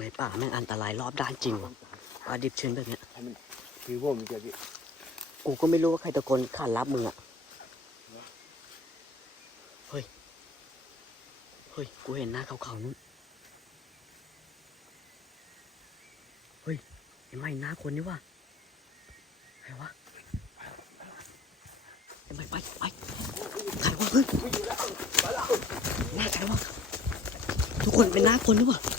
ในป่าแม่งอันตรายรอบด้านจริงว่ะป่าดิบชื้นแบบเนี้ยให้มันคือผมเจอพี่กูก็ไม่รู้ว่าใครตะโกนขานรับมึงอะ เฮ้ย เฮ้ย กูเห็นหน้าขาวๆนู้นเฮ้ยไอ้ไม่หน้าคนนี่ว่ะใครวะไอ้ไม่ไปไปใครวะเฮ้ยหน้าใครวะทุกคนเป็นหน้าคนนี่ว่ะเจอแล้วปะ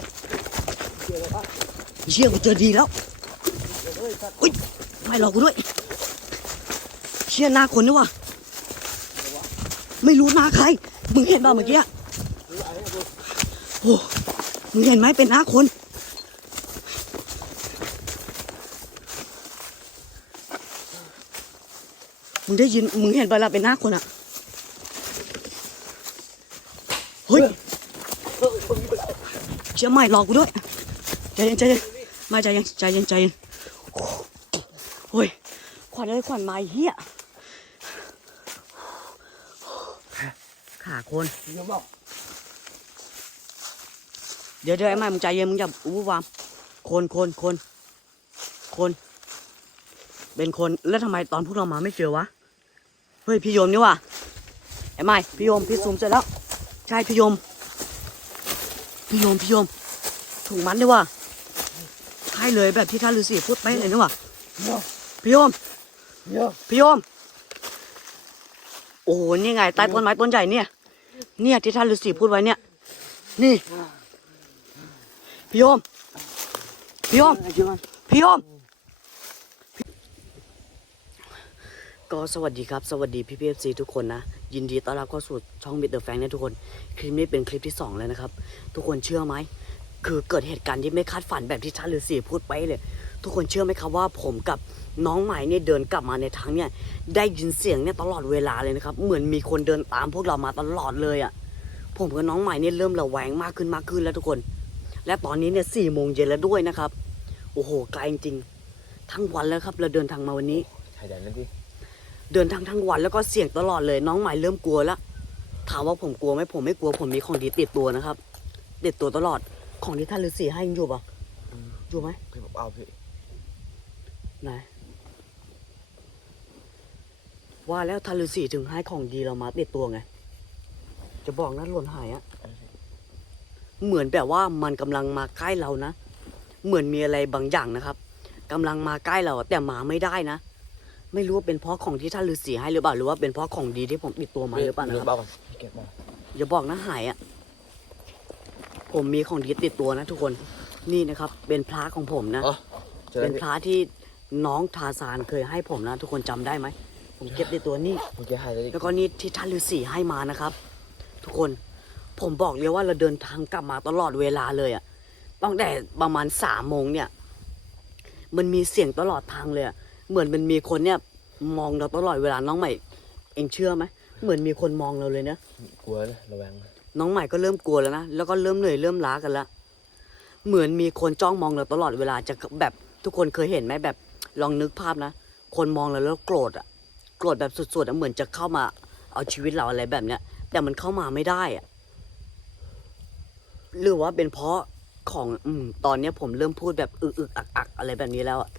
เชี่ยกูเจอดีแล้วอเลยไม่หรอกกูด้วย เชี่ยหน้าคนนี่วะไม่รู้หน้าใคร มึงเห็นเปล่าเมื่อกี้โอ้มึงเห็นไหมเป็นหน้าคนมึงได้ยินมึงเห็นเปล่าเป็นหน้าคนอะเฮ้ยเออคนนี้เป็นเชี่ยไม่หลอกกูด้วย ใจเย็นใจเย็นม่ใจเย็นใจเย็นใจเย็นโอ้ยขวัญเลยขวัญมาไอ้เฮียขาคนเยอะมากเดี๋ยวเดี๋ยวไอ้ไม่มึงใจเย็นมึงอย่าอู้วามคนคนคนคนเป็นคนแล้วทำไมตอนพวกเรามาไม่เจอวะเฮ้ยพี่โยมนี่ว่ะไอ้ไม่พี่โยมพี่ซูมเสร็จแล้ว ใช่พี่โยมพี่โยมพี่โยมถูกมันด้วยว่ะ ช่เลยแบบที่ท่านฤาษีพูดไปเลยนี่ว่ะเยอะพี่โยมเยอะพี่โยม โอ้โหนี่ไงใต้ต้นไม้ต้นใหญ่เนี่ย เนี่ยที่ท่านฤาษีพูดไว้เนี่ย นี่พี่โยมพี่โยมไอ้เจ้ามันพี่โยมก็สวัสดีครับ สวัสดีพี่พีเอฟซีทุกคนนะ ยินดีต้อนรับเข้าสู่ช่องมิเตอร์แฟงนะทุกคน คลิปนี้เป็นคลิปที่สองแล้วนะครับ ทุกคนเชื่อไหม คือเกิดเหตุการณ์ที่ไม่คาดฝันแบบที่ท่านฤาษีพูดไปเลย ทุกคนเชื่อไหมครับว่าผมกับน้องใหม่เนี่ยเดินกลับมาในทางเนี่ย ได้ยินเสียงเนี่ยตลอดเวลาเลยนะครับ เหมือนมีคนเดินตามพวกเรามาตลอดเลยอะ่ะ ผมกับน้องใหม่เนี่ยเริ่มระแวงมากขึ้นมากขึ้นแล้วทุกคน และตอนนี้เนี่ยสี่โมงเย็นแล้วด้วยนะครับ โอ้โหไกลจริงๆทั้งวันแล้วครับ เราเดินทางมาวันนี้ชายแดนนั่นพี่เดินทางทั้งวันแล้วก็เสี่ยงตลอดเลย น้องใหม่เริ่มกลัวแล้วถามว่าผมกลัวไหมผมไม่กลัวผมมีของดีติดตัวนะครับติดตัวตลอด ของที่ท่านฤาษีให้ยังอยู่ปะอยู่ไหมพี่ผมเอาพี่ไหนว่าแล้วท่านฤาษีถึงให้ของดีเรามาติดตัวไง จะบอกนะหล่นหายอะเหมือนแบบว่ามันกำลังมาใกล้เรานะ เหมือนมีอะไรบางอย่างนะครับกำลังมาใกล้เราอะแต่มาไม่ได้นะ ไม่รู้ว่าเป็นเพราะของที่ท่านฤาษีให้หรือเปล่า หรือว่าเป็นเพราะของดีที่ผมติดตัวมาหรือเปล่านะเก็ครับบบ้าก่อนพี่เก็บบ้าอย่าบอกนะหายอะ ผมมีของดีติดตัวนะทุกคนนี่นะครับเป็นพระของผมนะ อ๋อเจอแล้เป็วนพี่พระที่น้องทาซานเคยให้ผมนะ ทุกคนจำได้ไหม ผมเก็บในตัวนี่ เมื่อกี้หายเลยดิแล้วก็นี่ที่ท่านฤาษีให้มานะครับ ทุกคนผมบอกเลยว่าเราเดินทางกลับมาตลอดเวลาเลยอะตั้งแต่ประมาณสามโมงเนี่ย มันมีเสียงตลอดทางเลยอะเหมือนมันมีคนเนี่ย มองเราตลอดเวลาน้องใหม่ เองเชื่อไหมเหมือนมีคนมองเราเลยนะกลัวนะระแวงน้ น้องใหม่ก็เริ่มกลัวแล้วนะ แล้วก็เริ่มเหนื่อยเริ่มล้ากันละ เหมือนมีคนจ้องมองเราตลอดเวลาจะแบบทุกคนเคยเห็นไหมแบบลองนึกภาพนะ คนมองเราแล้วโกรธอะโกรธแบบสุดๆอะเหมือนจะเข้ามาเอาชีวิตเราอะไรแบบเนี้ย แต่มันเข้ามาไม่ได้อะหรือว่าเป็นเพราะของอืมตอนเนี้ยผมเริ่มพูดแบบอึกอึกอักอักอะไรแบบนี้แล้วอะ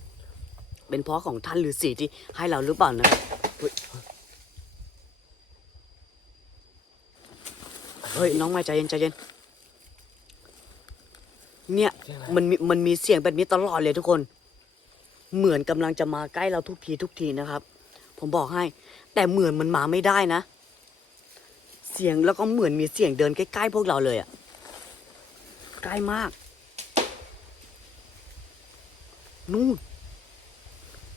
เป็นเพราะของท่านฤาษีที่ให้เราหรือเปล่านะครับ ฮ้ยเฮ้ยน้องไม่ใจเย็นใจเย็น เนี่ยเสียงอะไรมันมีมันมีเสียงแบบนี้ตลอดเลยทุกคน เหมือนกำลังจะมาใกล้เราทุกทีทุกทีนะครับ ผมบอกให้ แต่เหมือนมันมาไม่ได้นะ เสียงแล้วก็เหมือนมีเสียงเดินใกล้ๆพวกเราเลยอะใกล้มาก นู่น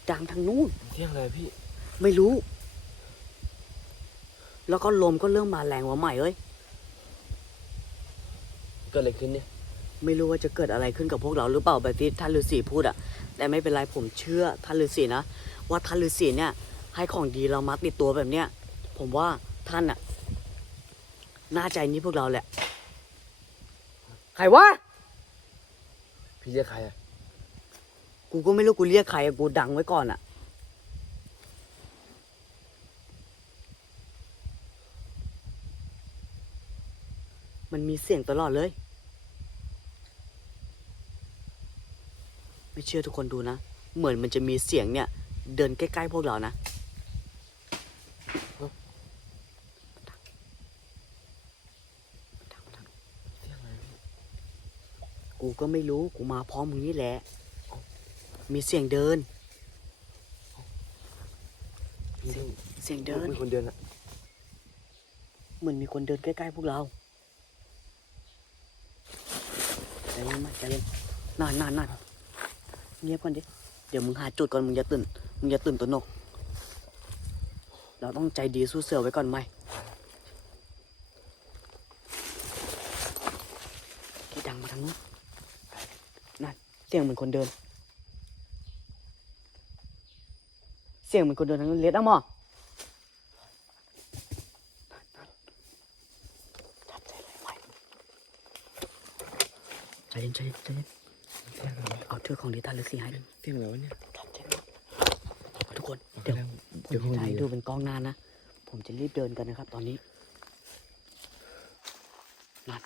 ดังทางนู่นเที่ยงเลยพี่ ไม่รู้ แล้วก็ลมก็เริ่มมาแรงกว่าใหม่เอ้ย เกิดอะไรขึ้นเนี่ย ไม่รู้ว่าจะเกิดอะไรขึ้นกับพวกเราหรือเปล่าแบบที่ท่านฤาษีพูดอะแต่ไม่เป็นไรผมเชื่อท่านฤาษีนะ ว่าท่านฤาษีเนี่ย ให้ของดีเรามาติดตัวแบบเนี้ยผมว่าท่านอะน่าใจนี้พวกเราแหละใครวะพี่เรียกใครอะกูก็ไม่รู้กูเรียกใครอะกูดังไว้ก่อนอะมันมีเสียงตลอดเลย เชื่อทุกคนดูนะ เหมือนมันจะมีเสียงเนี่ย เดินใกล้ๆพวกเรานะเสียงอะไรพี่กูก็ไม่รู้กูมาพร้อมมึงนี่แหละ มีเสียงเดินพี่พี่เสียงเดิน มีคนเดินอะเหมือนมีคนเดินใกล้ๆพวกเราใจเย็นไหมใจเย็นนานนานนาน เงียบก่อนดิ เดี๋ยวมึงหาจุดก่อนมึงจะตื่น มึงจะตื่นตระหนก เราต้องใจดีสู้เสือไว้ก่อนไหมที่ดังมาทางนู้นนั่นเสียงเหมือนคนเดิน เสียงเหมือนคนเดินทางนู้นเล็ดอะมอจับใจเยไหมใจเย็นใจเย็นใจเย็น เสียงอะไรวะเอาเชือกของดีตาฤาษีให้เสียงอะไรวะเนี่ยจับใจเลยเอาทุกคนเอาไปเดี๋ยวแล้วผมเดี๋ยวจะพวกถ่ายนี้ดูเป็นกล้องหน้านะ ผมจะรีบเดินกันนะครับ ตอนนี้นั่น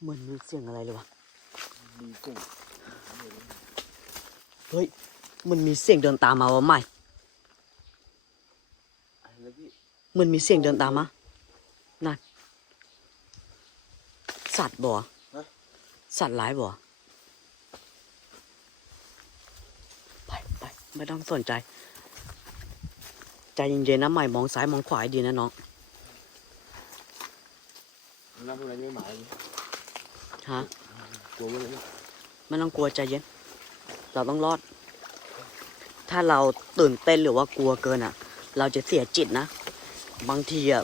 เหมือนมีเสียงอะไรเลยวะมีเสียงเฮ้ย มันมีเสียงเดินตามมาวะใหม่อะไรนะพี่มันมีเสียงเดินตามมานั่นสัตว์บ่สัตว์ร้ายบ่ไป ไปไม่ต้องสนใจ ใจเย็นๆนะใหม่มองซ้ายมองขวาให้ดีนะน้องรับอะไรไม่หมายเลยฮะกลัวมันเลยไม่ต้องกลัวใจเย็น เราต้องรอด ถ้าเราตื่นเต้นหรือว่ากลัวเกินอะ เราจะเสียจิตนะ บางทีอะ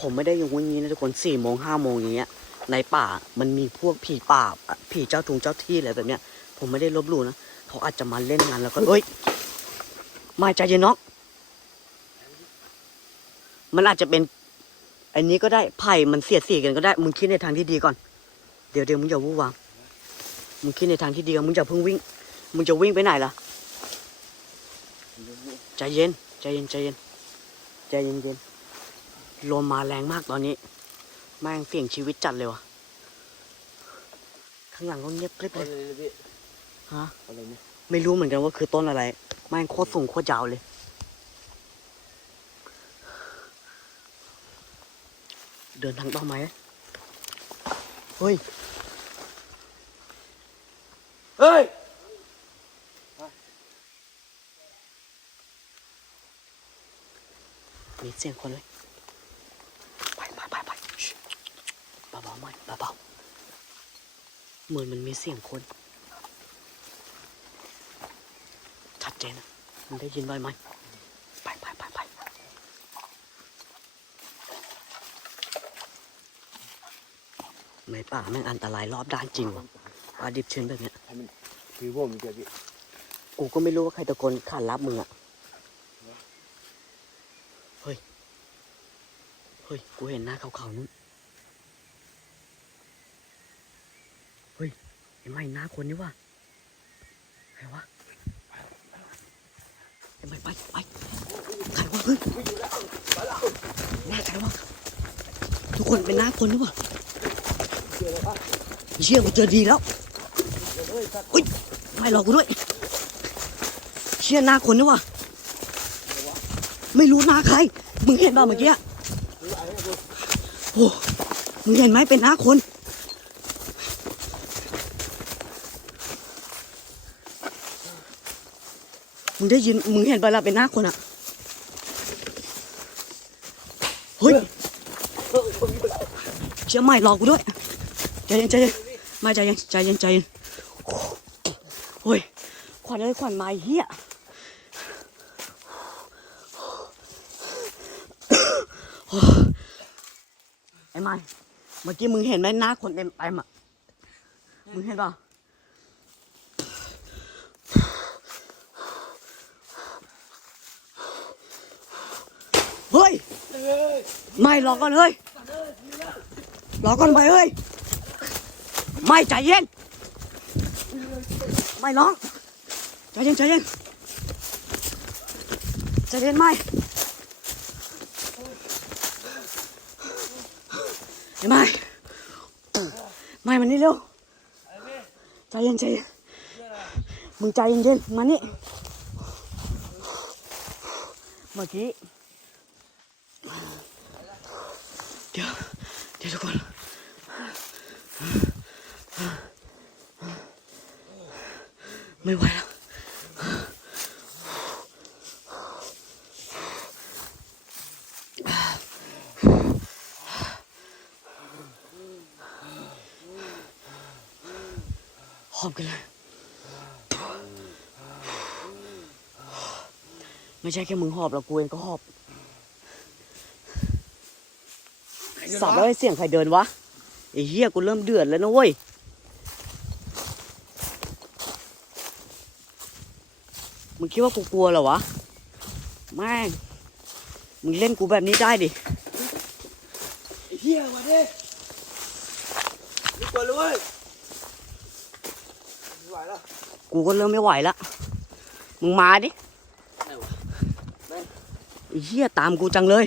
ผมไม่ได้อยังงุ้นงี้นะทุกคนสี่โมงห้าโมงอย่างเงี้ย ในป่ามันมีพวกผีป่าอะผีเจ้าทุงเจ้าที่อะไรแบบเนี้ย ผมไม่ได้ลบหลู่นะ เขาอาจจะมาเล่นงานแล้วก็เอ้ยไม่ใจเย็นน้องมันอาจจะเป็นอันนี้ก็ได้ไผ่มันเสียดสีกันก็ได้มึงคิดในทางที่ดีก่อน เดี๋ยวเดี๋ยวมึงอย่าวู่วามมึงคิดในทางที่ดีก่อนมึงจะเพิ่งวิ่ง มึงจะวิ่งไปไหนล่ะใจเย็นใจเย็นใจเย็นใจเย็นเย็นลมมาแรงมากตอนนี้ แม่งเสี่ยงชีวิตจัดเลยวะข้างหลังก็เงียบกริบเลไรย ฮะ อะไรเนี่ยไม่รู้เหมือนกันว่าคือต้นอะไรแม่งโคตรสูงโคตรยาวเลย เดินทางต่อไหมเฮ้ย เฮ้ย มีเสียงคนเลย ไปไปไปไปชิเบาๆไม่เบาๆเหมือนมันมีเสียงคน ชัดเจนมันได้ยินไหมไหมไปไปไปไปในป่าแม่งอันตรายรอบด้านจริงว่ะป่าดิบชื้นแบบเนี้ยให้มันคือผมเจอพี่กูก็ไม่รู้ว่าใครตะโกนขานรับมึงอะ เฮ้ย เฮ้ย กูเห็นหน้าเขาๆนู้นเฮ้ยไอ้ไม่หน้าคนนี่วะใครวะ ไอ้ไม่ไปไปใครวะเฮ้ยหน้าใครวะทุกคนเป็นหน้าคนนี่วะเชี่ยกูเจอดีแล้วอุ้ยไม่หลอกกูด้วย เชี่ยหน้าคนนี่วะไม่รู้หน้าใคร มึงเห็นเปล่าเมื่อกี้โอ้มึงเห็นไหมเป็นหน้าคน มึงได้ยินมึงเห็นเปล่าเป็นหน้าคนอะเฮ้ยเชี่ยไม่หลอกกูด้วยใจเย็นใจเย็นไม่ใจเย็นใจเย็นใจเย็นโอ้ยขวัญเลยขวัญมาไอ้เฮียไอ้ไม่เมื่อกี้มึงเห็นไหมหน้าคนเต็มเต็มอะมึงเห็นป่ะเฮ้ย ไม่รอก่อนเฮ้ยรอก่อนไปเฮ้ยไม่ใจเย็นไม่ร้องใจเย็นใจเย็นใจเย็นไม่ ไอ้ไม่ไม่มันนี่เร็วใจเย็นใจเย็น มึงใจเย็นๆมานี่ เมื่อกี้ เดี๋ยว เดี๋ยวทุกคน ไม่ไหวแล้ว หอบกันเลย ไม่ใช่แค่มึงหอบหรอกกูเองก็หอบสับแล้วไอ้เสียงใครเดินวะไอ้เหี้ยกูเริ่มเดือดแล้วนะเว้ยมึงคิดว่ากูกลัวเหรอวะแม่งมึงเล่นกูแบบนี้ได้ดิไอ้เหี้ยมาดินี่กลัวเลยเว้ยไม่ไหวแล้วกูก็เริ่มไม่ไหวละมึงมาดิ ไหนวะไหน ไอ้ เหี้ยตามกูจังเลย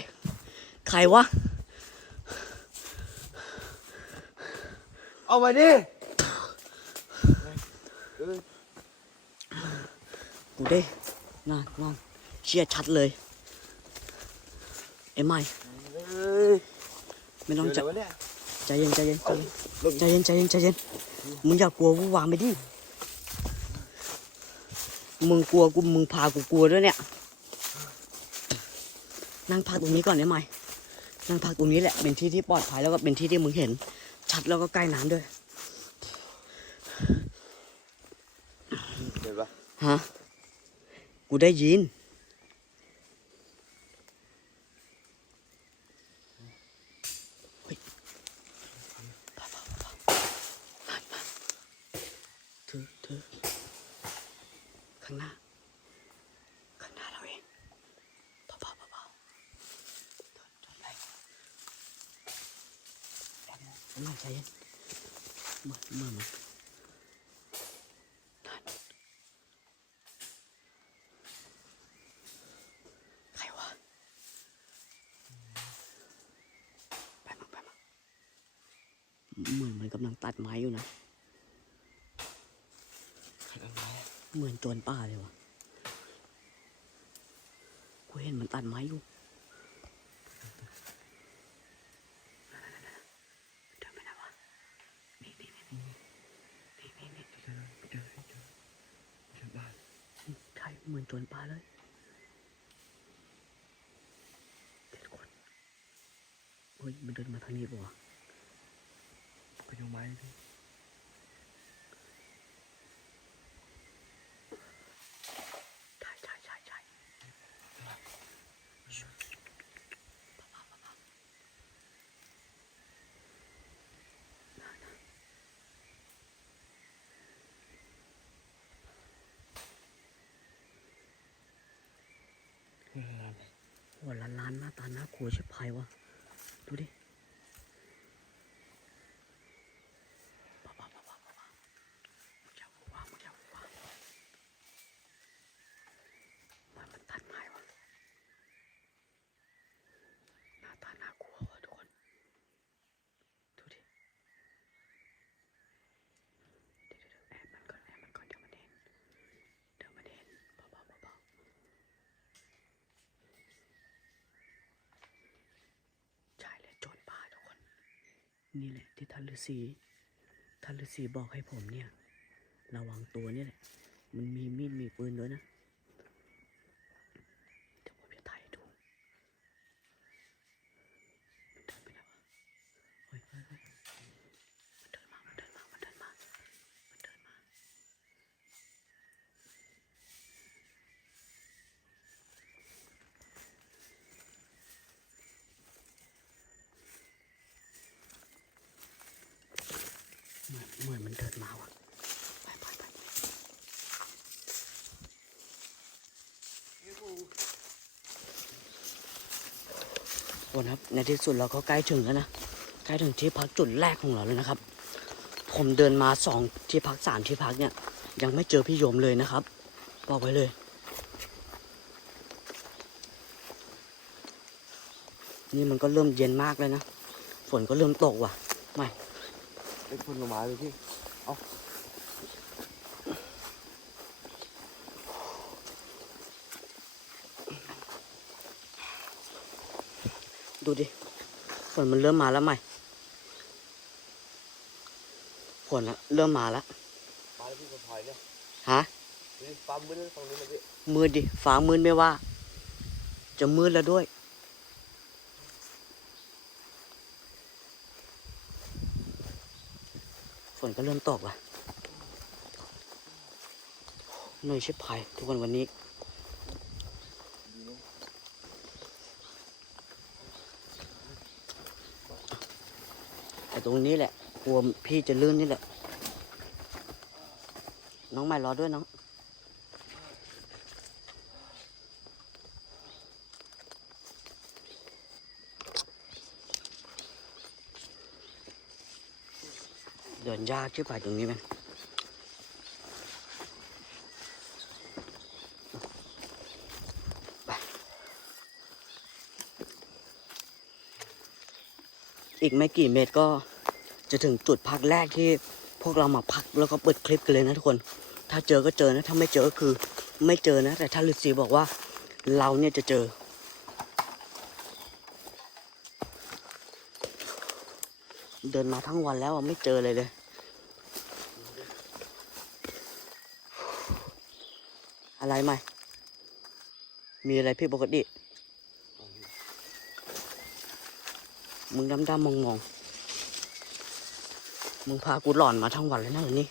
ใครวะ เอามาดิเออกูได้นั่นนั่นเชี่ยชัดเลย เอ็มไอเอ้ยไม่ต้องเจใจอแล้ววะเนี่ยใจเย็นใจเย็นใจเย็นลงใจเย็นใจเย็นใจเย็นมึงอย่ากลัววูวามไปดิ มึงกลัวกูมึงพากูกลัวด้วยเนี่ย นั่งพักตรงนี้ก่อนได้ไหมนั่งพักตรงนี้แหละเป็นที่ที่ปลอดภัยแล้วก็เป็นที่ที่มึงเห็น ชัดแล้วก็ใกล้น้ำด้วยเห็นปะฮะกูได้ยิน เฮ้ยเบาๆเบาๆนั่นนั่นเธอเธอข้างหน้า ข้างหน้าเราเองเบาๆเบาๆเดินเดินไปแอบแอบใจเย็นเหมือนเหมือนนั่น ใครวะไปมั้งไปมั้งเหมือนมันกำลังตัดไม้อยู่นะ ใครทำร้ายอะ เหมือนโจรป่าเลยวะกู เห็นมันตัดไม้อยู่เดินไปไหนวะนี่นี่นี่นี่นี่นี่นี่เจอเจอเจอเจอบ้านใช่เหมือนจรป่าเลยเดี๋ยวทุกคนเฮ้ยมันเดินมาทางนี้ปะวะไปดูไม้ดิ ใช่ใช่ใช่ใช่ หน้าตาน่ากลัวชิบหายวะดูดิเบาๆเบาๆเบาๆมึงอย่าหัวมึงอย่าหัวมันมันตัดไม้วะหน้าตาน่ากลัววะทุกคน ดูดิ เดี๋ยวเดี๋ยวแอบมันก่อนแอบมันก่อนเดี๋ยวมันเห็นเดี๋ยวมันเห็นเบาๆเบาๆใช่เลยโจรป่าทุกคน นี่แหละที่ท่านฤาษีท่านฤาษีบอกให้ผมเนี่ย ระวังตัวเนี่ยแหละ มันมีมีดมีปืนด้วยนะ เดี๋ยวผมจะถ่ายให้ดู มันเดินไปแล้ววะเฮ้ยเฮ้ยเฮ้ยมันเดินมา มันเดินมา มันเดินมา มันเดินมา เหมือนเหมือนมันเดินมาว่ะไปไปไปโอ้นะครับ ในที่สุดเราก็ใกล้ถึงแล้วนะ ใกล้ถึงที่พักจุดแรกของเราแล้วนะครับ ผมเดินมาสองที่พักสามที่พักเนี่ย ยังไม่เจอพี่โยมเลยนะครับ บอกไว้เลยนี่มันก็เริ่มเย็นมากเลยนะ ฝนก็เริ่มตกว่ะ ไม่ เป็นผลไม้เลยพี่ เอาดูดิฝนมันเริ่มมาแล้วใหม่ฝนอะเริ่มมาแล้วมาแล้วพี่คนถอยเนี่ยฮะฟ้ามืดฝั่งนี้เลยพี่มืดดิฟ้ามืดไม่ว่า จะมืดแล้วด้วย นก็เริ่มตกว่ะหน่อยชิบหายทุกคนวันนี้ ไอ้ตรงนี้แหละกลัวพี่จะลื่นนี่แหละ น้องใหม่รอด้วยน้อง ยากชิบหาตรงนี้มันไปอีกไม่กี่เมตรก็จะถึงจุดพักแรกที่พวกเรามาพักแล้วก็เปิดคลิปกันเลยนะทุกคน ถ้าเจอก็เจอนะ ถ้าไม่เจอก็คือไม่เจอนะ แต่ถ้าฤาษีบอกว่าเราเนี่ยจะเจอ เดินมาทั้งวันแล้วไม่เจอเลยเลย อะไรไหมมีอะไรผิดปกติ มึงดำดำมองมอง มึงพากูหลอนมาทั้งวันแล้วนะวันนี้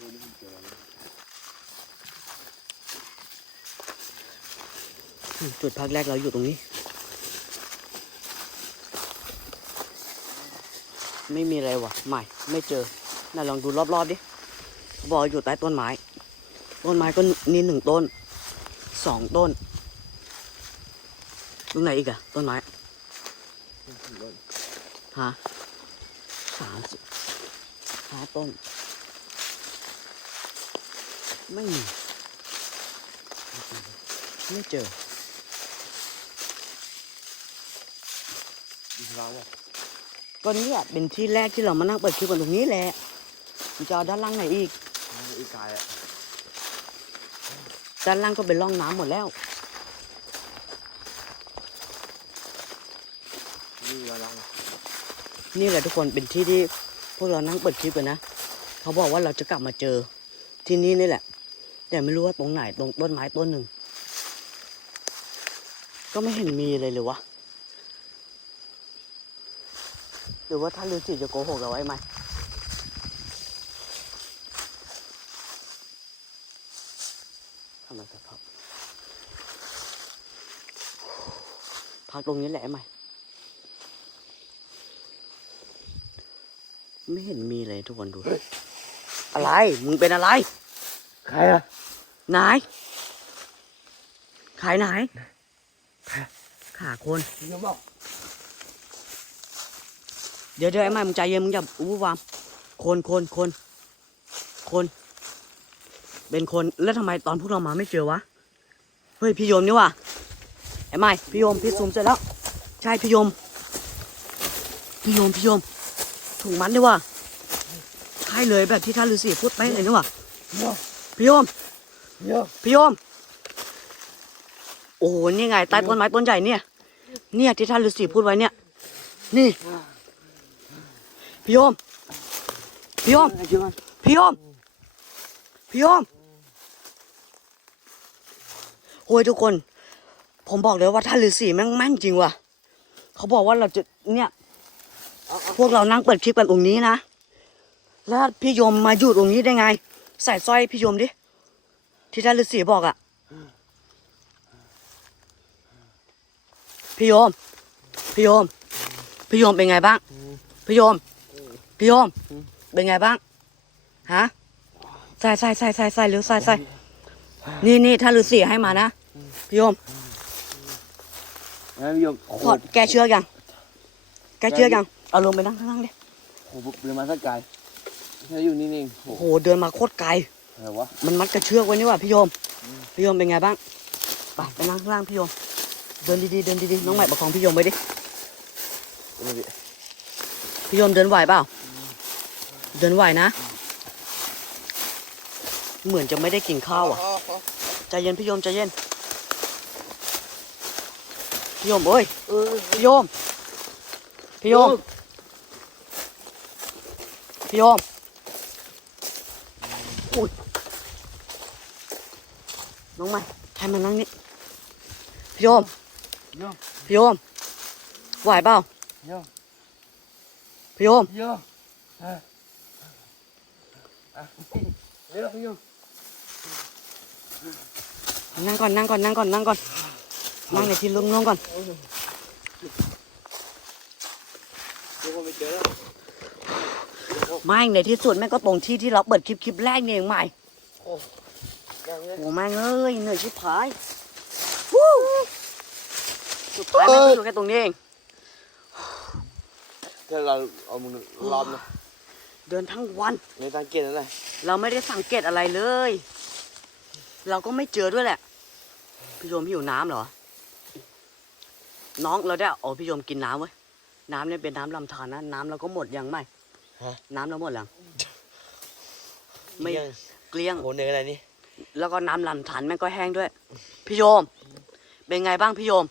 นี่นี่จุดพักแรกเราอยู่ตรงนี้ ไม่มีอะไรวะไม่ ไม่เจอ น่าลองดูรอบๆดิ เขาบอกอยู่ใต้ต้นไม้ ต้นไม้ก็นี่หนึ่งต้นสองต้นตรงไหนอีกอะต้นไม้ฮะสามสิบห้าต้น ไม่มีไม่เจออีกครั้งอะก็นี่เป็นที่แรกที่เรามานั่งเปิดคลิปกันตรงนี้แหละจะเอด้านล่างไหนอีก อีกกายอะด้านล่างก็เป็นร่องน้ำหมดแล้ว นี่มาล้างอะนี่แหละทุกคนเป็นที่ที่พวกเรานั่งเปิดคลิปกันนะ เขาบอกว่าเราจะกลับมาเจอที่นี่นี่แหละ แต่ไม่รู้ว่าตรงไหนตรงต้นไม้ต้นหนึ่ง ก็ไม่เห็นมีเลยเลยวะ หรือว่าท่านฤาษีจะโกหกเราไว้ไหมทำไมครับพัก พักตรงนี้แหละไหมไม่เห็นมีเลยทุกคนดู อะไร มึงเป็นอะไร ใครอะไหนขายไหนขาคนเยอะมากเดี๋ยวเดี๋ยวไอ้ไม่มึงใจเย็นมึงอย่าอู้วามคนคนคนคน เป็นคนแล้วทำไมตอนพวกเรามาไม่เจอวะ เฮ้ย พี่โยมนี่ว่ะ ไอ้ไม่พี่โยมพี่ซูมเสร็จแล้ว ใช่พี่โยม พี่โยมพี่โยมถูกมันด้วยว่ะใช่เลยแบบที่ท่านฤาษีพูดไปเลยนี่ว่ะพี่โยมเยอะพี่โยม โอ้โหนี่ไงใต้ต้นไม้ต้นใหญ่เนี่ย เนี่ยที่ท่านฤาษีพูดไว้เนี่ย นี่ พี่โยม พี่โยม พี่โยม พี่โยมโอ้ยทุกคน ผมบอกเลยว่าท่านฤาษีแม่งแม่งจริงว่ะเขาบอกว่าเราจะเนี่ย พวกเรานั่งเปิดคลิปกันตรงนี้นะ แล้วพี่ยมมาอยู่ตรงนี้ได้ไง ใส่สร้อยพี่ยมดิ ที่ท่านฤาษีบอกอะ่ะพี่ยม พี่ยม พี่ยมเป็นไงบ้าง พี่ยม พี่ยม เป็นไงบ้าง ฮะ ใส่ใส่ใส่ใส่ใส่เร็วใส่ใส่นี่นี่ท่านฤาษีให้มานะ พี่ยม ไอ้พี่ยมโอ้โหถอดแกเชือกยัง แกเชือกยัง เอาลงไปนั่งข้างล่างดิโอ้โหเดินมาสักไกลแค่อยู่นี่เองโอ้โอ้โหโหเดินมาโคตรไกล อะไรวะมันมัดกระเชือกไว้นี่ว่ะพี่โยม พี่โยมเป็นไงบ้าง ไปไปนั่งข้างล่างพี่โยม เดินดีๆเดินดีๆน้องใหม่ประคองพี่โยมไว้ดิ เอามาดิพี่โยมเดินไหวเปล่า เดินไหวนะ เหมือนจะไม่ได้กินข้าวอะ ใจเย็นพี่โยมใจเย็น พี่โยมเอ้ยเออพี่โยม พี่โยม พี่โยมอุ้ยน้องใหม่ให้มันนั่งนี่พี่โยม โยมพี่โยม ไหวเปล่า โยมพี่โยม โยมอะอะเร็วโยมนั่งก่อนนั่งก่อนนั่งก่อนนั่งก่อน นั่งในที่ร่มๆก่อนเดี๋ยวผมไปเจอแล้วไม่ในที่สุดแม่งก็ตรงที่ที่เราเปิดคลิปคลิปแรกนี่เองใหม่โอ้ยังเลยโอ้แม่งเอ้ยเหนื่อยชิบหายวู้สุดท้ายแม่งก็อยู่แค่ตรงนี้เองถ้าเราเอามือรอบนะเดินทั้งวันในทางเกณฑ์นั่นแหละเราไม่ได้สังเกตอะไรเลย เราก็ไม่เจอด้วยแหละพี่โยมหิวน้ำเหรอ น้องเราได้โอ้พี่โยมกินน้ำเว้ยน้ำเนี่ยเป็นน้ำลำธารนะน้ำเราก็หมดยังไม่ฮะ น้ำเราหมดยังไม่ยังเกลี้ยง โหเหนื่อยขนาดนี้แล้วก็น้ำลำธารแม่งก็แห้งด้วย พี่โยม เป็นไงบ้างพี่โยม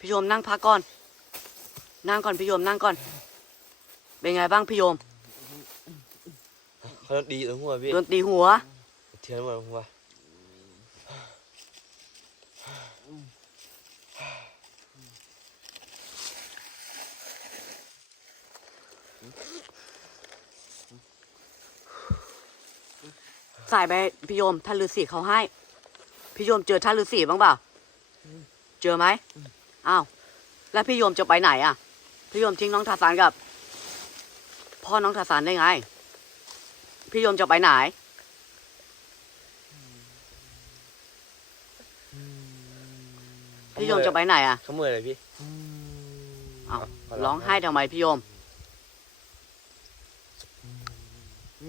พี่โยมนั่งพักก่อน นั่งก่อนพี่โยมนั่งก่อน เป็นไงบ้างพี่โยมเขาดีตรงหัวพี่โดนตีหัว เทียนหมดหัว สายไปพี่โยมท่านฤาษีเขาให้ พี่โยมเจอท่านฤาษีบ้างเปล่าเจอไหมอ้าวแล้วพี่โยมจะไปไหนอะ พี่โยมทิ้งน้องทาสานกับ พ่อน้องทาสานได้ไง พี่โยมจะไปไหน พี่โยมจะไปไหนอะ เขาเมื่อยเลยพี่อ้าวร้องไห้ทำไมพี่โยม อ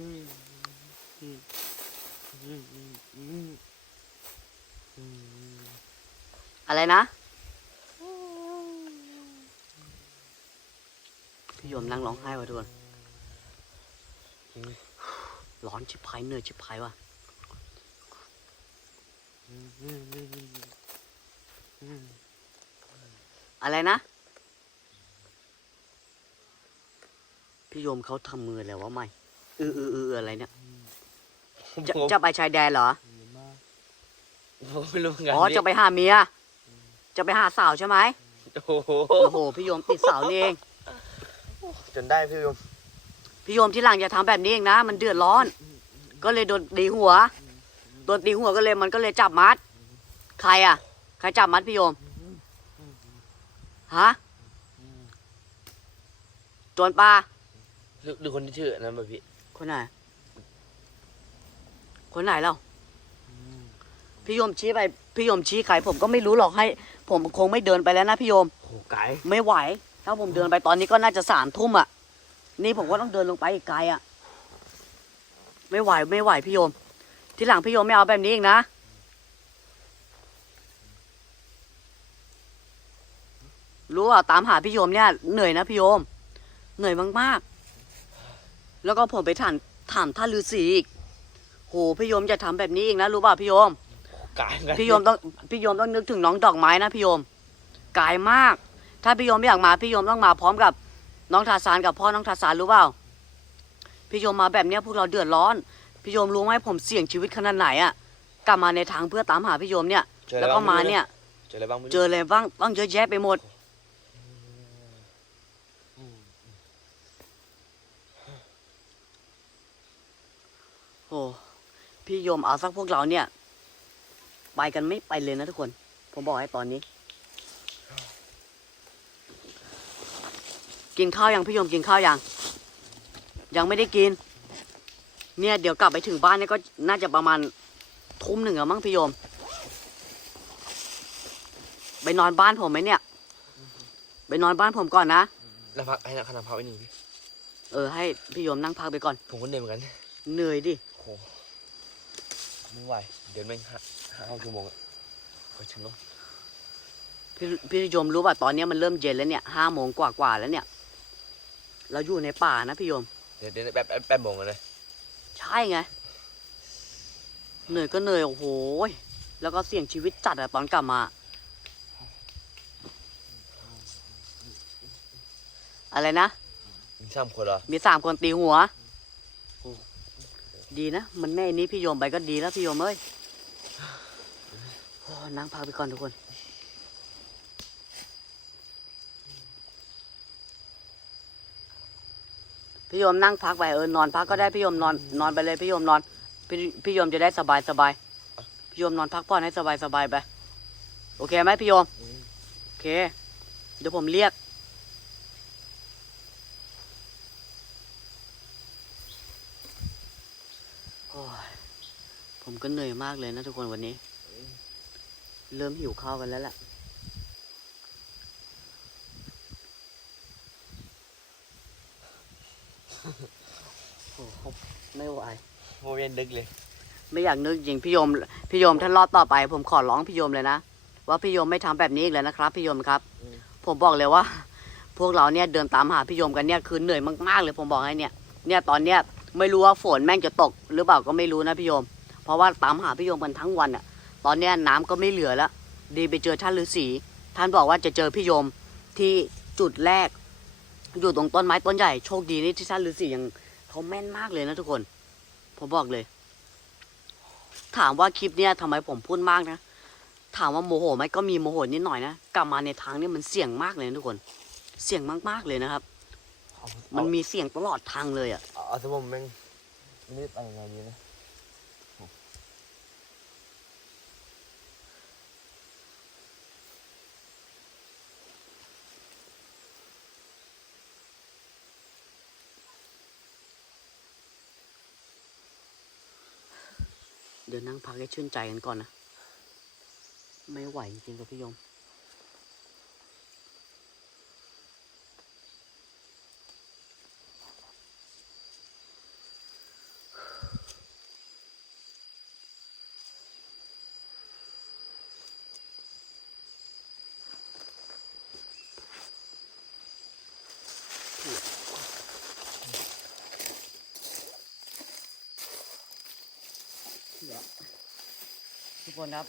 ะไรนะพี่โยมนั่งร้องไห้วะทุกคนร้อนชิบหายเหนื่อยชิบหายว่ะอะไรนะ พี่โยมเขาทำมือแล้ววะไม่เออเออเอออะไรเนี่ยจะผมจะไปชายแดนเหรอ ผมไม่รู้เหมือนกันอ๋อพี่จะไปหาเมีย จะไปหาสาวใช่ไหมโอ้โหโอ้โหพี่โยมติดสาวนี่เองจนได้พี่โยมพี่โยมที่หลังอย่าทำแบบนี้เองนะ มันเดือดร้อน ก็เลยโดนตีหัวโดนตีหัวก็เลยมันก็เลยจับมัด ใครอะ ใครจับมัดพี่โยมฮะโจรปลาหรือหรือคนที่ชื่ออันนั้นป่ะพี่คนไหน คนไหนเราพี่โยมชี้ไปพี่โยมชี้ใครผมก็ไม่รู้หรอกให้ ผมคงไม่เดินไปแล้วนะพี่โยม โอ้โหไกลไม่ไหว ถ้าผมเดินไปตอนนี้ก็น่าจะสามทุ่มอะ นี่ผมก็ต้องเดินลงไปอีกไกลอะ ไม่ไหวไม่ไหวพี่โยม ทีหลังพี่โยมไม่เอาแบบนี้อีกนะ รู้ว่าตามหาพี่โยมเนี่ยเหนื่อยนะพี่โยม เหนื่อยมากๆ แล้วก็ผมไปถามถามท่านฤาษีอีกโหพี่โยมจะทำแบบนี้อีกนะรู้ป่ะพี่โยมไกลเหมือนกันพี่โยมต้องพี่โยมต้องนึกถึงน้องดอกไม้นะพี่โยมไกลมาก ถ้าพี่โยมไม่อยากมาพี่โยมต้องมาพร้อมกับน้องทาสานกับพ่อน้องทาสานรู้เปล่าพี่โยมมาแบบเนี้ยพวกเราเดือดร้อนพี่โยมรู้ไหมผมเสี่ยงชีวิตขนาดไหนอะกลับมาในทางเพื่อตามหาพี่โยมเนี่ยเจอแล้วอะไรก็บ้างมาไรู้เนี่ย เจออะไรบ้างไม่รู้เจออะไรบ้างต้องเยอะแยะไปหมด โอ้พี่โยมเอาสักพวกเราเนี่ย ไปกันไม่ไปเลยนะทุกคน ผมบอกให้ตอนนี้ กินข้าวยังพี่โยมกินข้าวยัง ยังไม่ได้กิน เนี่ยเดี๋ยวกลับไปถึงบ้านเนี่ยก็น่าจะประมาณทุ่มหนึ่งอะมั้งพี่โยม ไปนอนบ้านผมไหมเนี่ย ไปนอนบ้านผมก่อนนะแล้วพักให้นักขนาดพักไว้หนึ่งพี่เออให้พี่โยมนั่งพักไปก่อน ผมก็เหนื่อยเหมือนกัน เหนื่อยดิโอ้โหไม่ไหว เดินแม่งห้า ห้าชั่วโมงเฮ้ถึงแล้วพี่พี่โยมรู้ป่ะตอนนี้มันเริ่มเย็นแล้วเนี่ยห้าโมงกว่ากว่าแล้วเนี่ย เราอยู่ในป่านะพี่โยม เดี๋ยวแป๊บแป๊บโมงเลยใช่ไงเหนื่อยก็เหนื่อยโอ้โหแล้วก็เสี่ยงชีวิตจัดอะตอนกลับมา อะไรนะ มีสามคนเหรอมีสามคนตีหัว ดีนะ มันแม่นี้พี่โยมไปก็ดีแล้วพี่โยมเอ้ย นั่งพักไปก่อนทุกคนพี่โยมนั่งพักไปเออนอนพักก็ได้พี่โยมนอนนอนไปเลยพี่โยมนอนพี่พี่โยมจะได้สบายสบายพี่โยมนอนพักผ่อนให้สบายสบายไปโอเคไหมพี่โยมโอเค เดี๋ยวผมเรียกโอ้ยผมก็เหนื่อยมากเลยนะทุกคนวันนี้ เริ่มหิวข้าวกันแล้วแหละโอ้โหไม่ไหวโมเวียนดึกเลย ไม่อยากนึกจริงพี่โยมพี่โยมท่านรอบต่อไป ผมขอร้องพี่โยมเลยนะว่าพี่โยมไม่ทำแบบนี้อีกแล้วนะครับ พี่โยมครับอืมผมบอกเลยว่า พวกเราเนี่ยเดินตามหาพี่โยมกันเนี่ยคือเหนื่อยมากๆเลยผมบอกให้เนี่ยเนี่ยตอนเนี้ยไม่รู้ว่าฝนแม่งจะตก หรือเปล่าก็ไม่รู้นะพี่โยม เพราะว่าตามหาพี่โยมกันทั้งวันอะ ตอนเนี้ยน้ำก็ไม่เหลือแล้ว ดีไปเจอท่านฤาษีท่านบอกว่าจะเจอพี่โยมที่จุดแรก อยู่ตรงต้นไม้ต้นใหญ่โชคดีนี่ที่ท่านฤาษียังเขาแม่นมากเลยนะทุกคน ผมบอกเลย ถามว่าคลิปเนี้ยทำไมผมพูดมากนะ ถามว่าโมโหไหมก็มีโมโหนิดหน่อยนะกลับมาในทางเนี้มันเสี่ยงมากเลยนะทุกคน เสี่ยงมากๆเลยนะครับเอามันมีเสี่ยงตลอดทางเลยอะเอาเอาสมมติแม่งนี่ไปยังไงดีนะ เดี๋ยวนั่งพักให้ชื่นใจกันก่อนนะ ไม่ไหวจริงๆกับพี่ยม ทุก คนครับ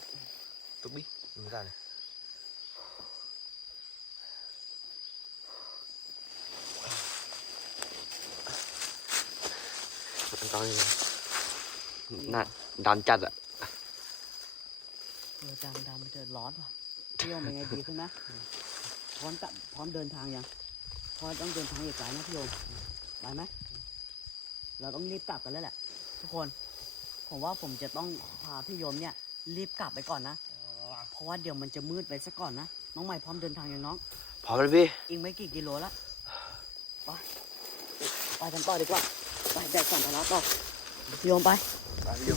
ตุ๊กดิไม่ได้เลยมันต้องยังไงน่าดำจัดอะเออดำดำไปเถิดร้อนว่ะพี่โยมเป็นไงดีขึ้นไหมพร้อมกลับพร้อมเดินทางยังเพราะต้องเดินทางอีกไกลนะพี่โยมไปไหมเราต้องรีบกลับกันแล้วแหละ ทุกคน ผมว่าผมจะต้องพาพี่โยมเนี่ย รีบกลับไปก่อนนะ เพราะว่าเดี๋ยวมันจะมืดไปซะก่อนนะ น้องใหม่พร้อมเดินทางยังน้อง พร้อมแล้วพี่ อีกไม่กี่กิโลละไปไปกันต่อดีกว่า ไปแบกสัมภาระต่อพี่โยมไป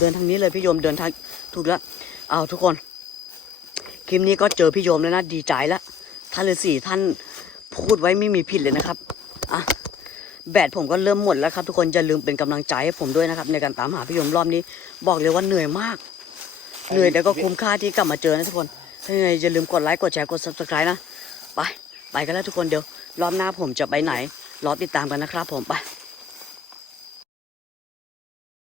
เดินทางนี้เลยพี่โยมเดินทางถูกแล้ว เอาทุกคน คลิปนี้ก็เจอพี่โยมแล้วนะดีใจแล้วท่านฤาษีท่านพูดไว้ไม่มีผิดเลยนะครับอะแบตผมก็เริ่มหมดแล้วครับทุกคนอย่าลืมเป็นกำลังใจให้ผมด้วยนะครับในการตามหาพี่โยมรอบนี้ บอกเลยว่าเหนื่อยมาก เหนื่อยแต่ก็คุ้มค่าที่กลับมาเจอนะทุกคนถ้ายังไงอย่าลืมกดไลค์กดแชร์กด subscribe นะ ไป ไปกันแล้วทุกคนเดี๋ยวรอบหน้าผมจะไปไหน รอติดตามกันนะครับผมไป